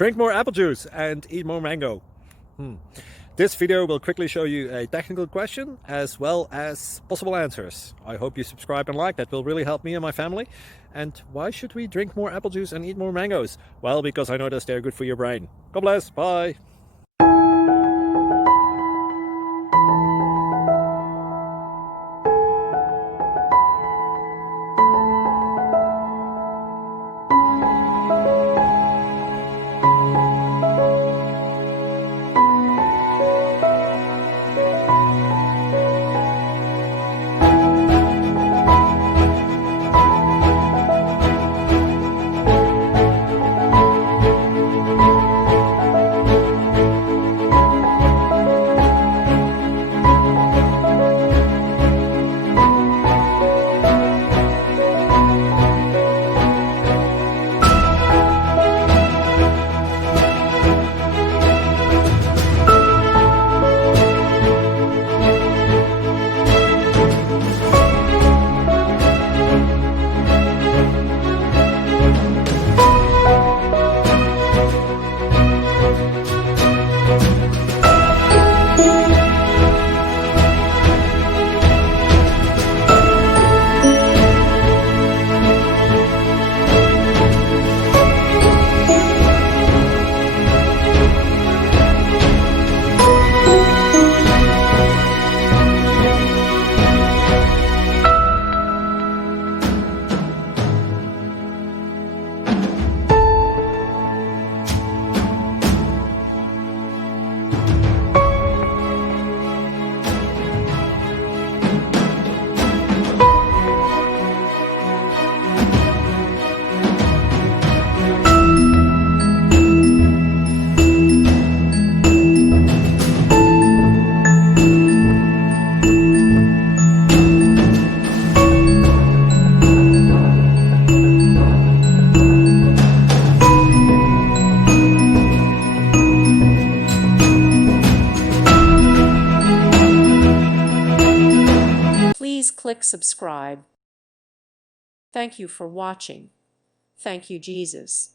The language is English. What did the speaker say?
Drink more apple juice and eat more mango. This video will quickly show you a technical question as well as possible answers. I hope you subscribe and like, that will really help me and my family. And why should we drink more apple juice and eat more mangoes? Well, because I noticed they're good for your brain. God bless, bye! Please click subscribe. Thank you for watching. Thank you, Jesus.